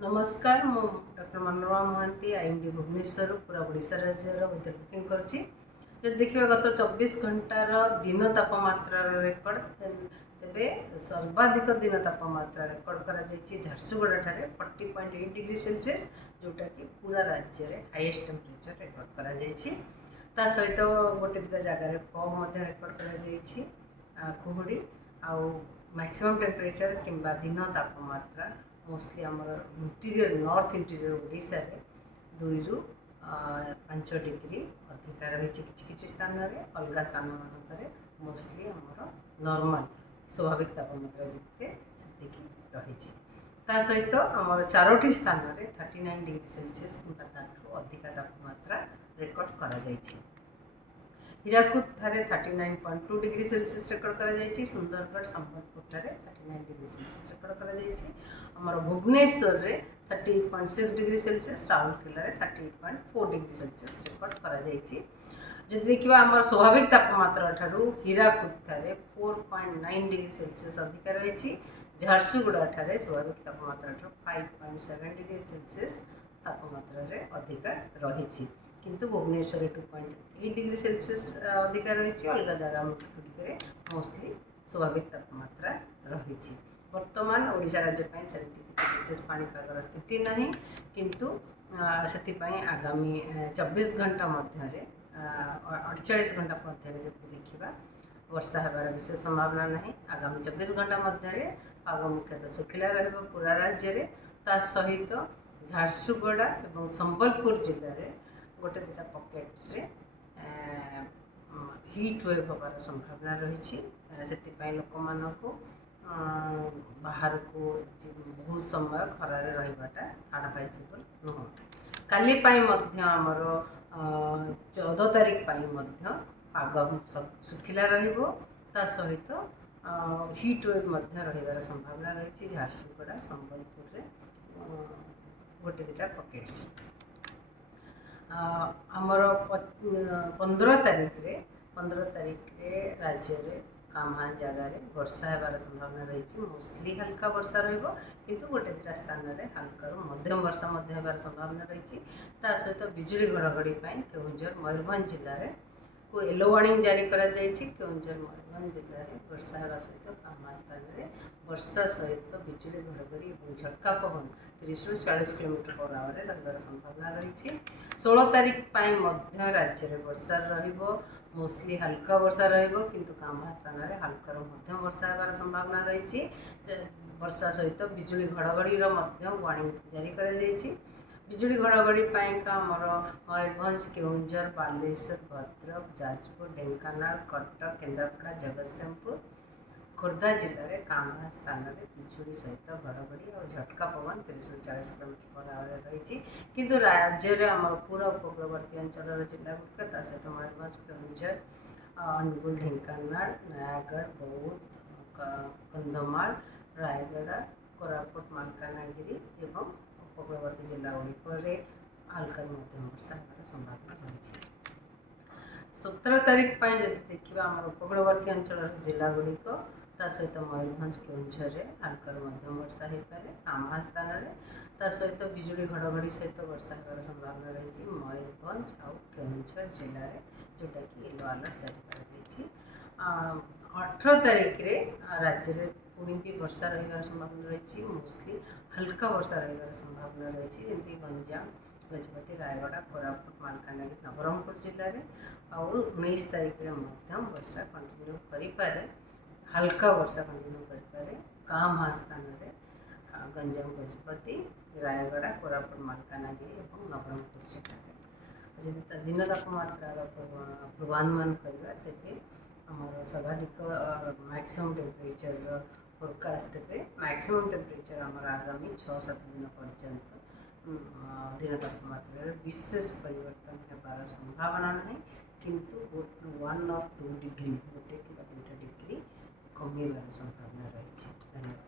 नमस्कार मु doctor Manorama Mahanti IMD Bhubaneswar पूरा ओडिशा राज्यर भितर बुकिंग करछि। जब देखिए गत 24 घंटार दिन तापमात्रा रेकर्ड तेबे सर्वाधिक दिन तापमात्रा रेकर्ड करा जायछि झारसुगुड़ा ठारे 40.8 डिग्री सेल्सियस, जोटा कि पूरा राज्य रे हाईएस्ट टेम्परेचर रेकर्ड करा जायछि। ता सहित गोटे दुटा जगह रे फॉग मध्ये रेकर्ड करा जायछि कुहुड़ी आउ मैक्सिमम टेम्परेचर किंबा दिन तापमात्रा मोस्टली आमर इंटीरियर नॉर्थ इंटीरियर ओडिशा रे 2 रु 5 डिग्री अधिकार रही किसी स्थान रे, अलग स्थान मानक मोस्टली आमर नॉर्मल स्वाभाविक तापमात्रा जिते सेतिकी रही। ता सहित आमर 4टी स्थान रे 39 डिग्री सेल्सियस किंबा ताठू अधिक तापमात्रा रेकर्ड करा जायछि। हीराकुद ठारे 39.2 डिग्री सेल्सियस रेकर्ड करा जायछि। सुंदरगढ़ संबलपुर ठारे 39 डिग्री सेल्सियस रेकर्ड करा जायछि। हमर भुवनेश्वर रे 38.6 डिग्री सेल्सियस, राउरकेला रे 38.4 डिग्री सेल्सियस रेकर्ड करा जायछि। जदि देखिबा हमर स्वाभाविक तापमात्रा ठारू हीराकुद ठारे 4.9 डिग्री सेल्सियस अधिक रहिछि। झारसुगुड़ा ठारे स्वाभाविक तापमात्रा ठारू 5.7 डिग्री सेल्सियस तापमात्रा रे अधिक रहिछि, किंतु भुवनेश्वर 2.8 डिग्री सेल्सियस अधिक रही। अलग जगह गुड़िक मोस्टली स्वाभाविक तापमात्रा रही। बर्तमान ओडिशा राज्य सेमती विशेष पाणीपागर स्थिति ना, किंतु से आगामी 24 घंटा मध्य 48 घंटा मध्य देखा वर्षा होबार विशेष संभावना ना। आगामी 24 घंटा मध्य पाग मुख्यतः सुखिला रहिबो पूरा राज्य रे। ता सहित झारसुगुड़ा और संबलपुर जिले में गोटे दुटा पकेट्स रे हीट वेव होबार संभावना रही। से लोक मानक बाहर को बहुत समय खरार रहीबाटा एडवाइजेबल नुह। काली आमर 14 तारीख पाग सुखिला रहिबो। ता सहित हीट वेव रहीबार संभावना रही। झारसुगुड़ा संबलपुर रे गोटे दुटा पकेट्स आमर 15 तारीख रे राज्य रे कामा जगार वर्षा होबार संभावना रही। मोस्टली हल्का वर्षा रहिबो, किंतु गोटे दुटा स्थान रे हल्का मध्यम वर्षा होबार संभावना रही। ता सहित बिजुली घड़घड़ी केउंझर मयूरभंज जिले में को येलो वार्निंग जारी करा जायछि। केउंझर मयूरभंज जिले में वर्षा होगा सहित कामा स्थान में वर्षा सहित बिजुली घड़घड़ी और झटका पवन 30 ରୁ 40 km/h रहिबार संभावना रही। 16 तारीख राज्य में वर्षा रहिबो, मोस्टली हल्का वर्षा रहिबो, किंतु कामा स्थान में हल्का मध्यम वर्षा होबार संभावना रही। वर्षा सहित बिजुली घड़घड़ी वार्निंग जारी करा जायछि। बिजुली घड़घड़ी आमर मयूरभंज, केउंझर, बालेश्वर, भद्रक, जाजपुर, ढेंकानाल, कटक, केन्द्रापड़ा, जगतसिंहपुर, खोर्धा जिले में कामा स्थान में बिजुली सहित घड़घड़ी और झटका पवन 30 ରୁ 40 km/h रही। किंतु राज्य में आम पूरा उपकूलवर्ती अंचल जिला गुड़िक सहित मयूरभंज, केउंझर, अनुगुल, ढेंकानाल, नयागढ़, बौद्ध, कंधमाल, रायगड़ा, कोरापुट, मालकानगिरी एवं उपकूलवर्ती जिला गुड़िक हल्का मध्यम वर्षा होबार संभावना रही। 17 तारीख जब देखा आम उपकूलवर्ती अंचल जिला गुड़िक सहित मयूरभंज, केउंझर हल्का मध्यम वर्षा हो पाए आमा स्थान में। ता सहित बिजुली घड़घड़ी सहित वर्षा होबार संभावना रही मयूरभंज और केउंझर जिले में, जोटा कि येलो अलर्ट जारी कर। 18 तारीख राज्य में पुणी भी वर्षा रही संभावना रही। मोस्टली हल्का वर्षा रही संभावना रही, जमी गंजाम, गजपति, रायगड़ा, कोरापुट, मालकानगिरी, नवरंगपुर जिले में। और 19 तारीख में वर्षा कंटिन्यू करें, हल्का वर्षा कंटिन्यू करें कामा स्थान में गंजाम, गजपति, रायगड़ा, कोरापुट, मालकानगिरी और नवरंगपुर जिले में। जब दिन तापमात्रा पूर्वानुमान करवा तेज आमर सर्वाधिक मैक्सिमम टेम्परेचर फोरकास्ट तेज मैक्सिमम टेम्परेचर आमर आगामी 6-7 दिन पर्यंत दिन तापमात्रा विशेष परिवर्तन होबार संभावना ना, किंतु 1 or 2 डिग्री गोटे कि 2टा डिग्री कमिबार संभावना रही। धन्यवाद।